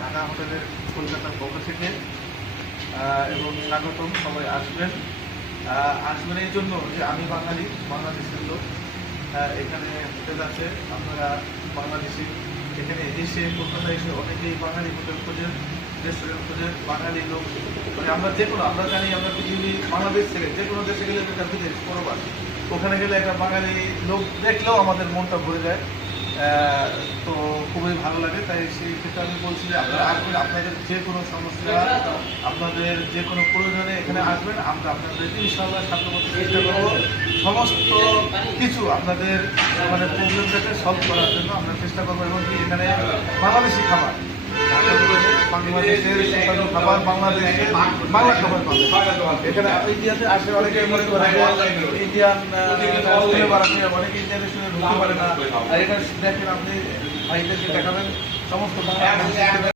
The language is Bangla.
ঢাকা হোটেলের কলকাতার পক্ষ থেকে এবং স্বাগতম। সবাই আসবেন এই জন্য যে আমি বাঙালি, বাংলাদেশের লোক। এখানে হোটেল আছে, আপনারা বাংলাদেশি এখানে এসে কলকাতায় এসে অনেকেই বাঙালি হোটেল খোঁজেন, রেস্টুরেন্ট খোঁজেন, বাঙালি লোক। মানে আমরা জানি আমরা পৃথিবী বাংলাদেশ থেকে যে কোনো দেশে গেলে একটা বিদেশ পরবাস, ওখানে গেলে একটা বাঙালি লোক দেখলেও আমাদের মনটা ভরে যায়। তো খুবই ভালো লাগে। তাই সেই ক্ষেত্রে আমি বলছি যে আপনারা আসবেন, আপনাদের যে কোনো সমস্যা, আপনাদের যে কোনো প্রয়োজনে এখানে আসবেন। আমরা আপনাদের ইনশাআল্লাহ সাহায্য করতে চেষ্টা করবো। সমস্ত কিছু আপনাদের মানে প্রবলেমটাকে সলভ করার জন্য আমরা চেষ্টা করবো। এবং কি এখানে বাংলাদেশি খাবার, বাংলাদেশের সুস্বাদু খাবার, বাংলাদেশের বাংলা খাবার পাবে এখানে। ইন্ডিয়াতে আসে অনেকে মনে করে ইন্ডিয়ান অনেকে ইন্ডিয়ান রেস্টুরেন্ট ঢুকতে পারে না। আর এখানে দেখেন আপনি ভাইদেরকে দেখাবেন সমস্ত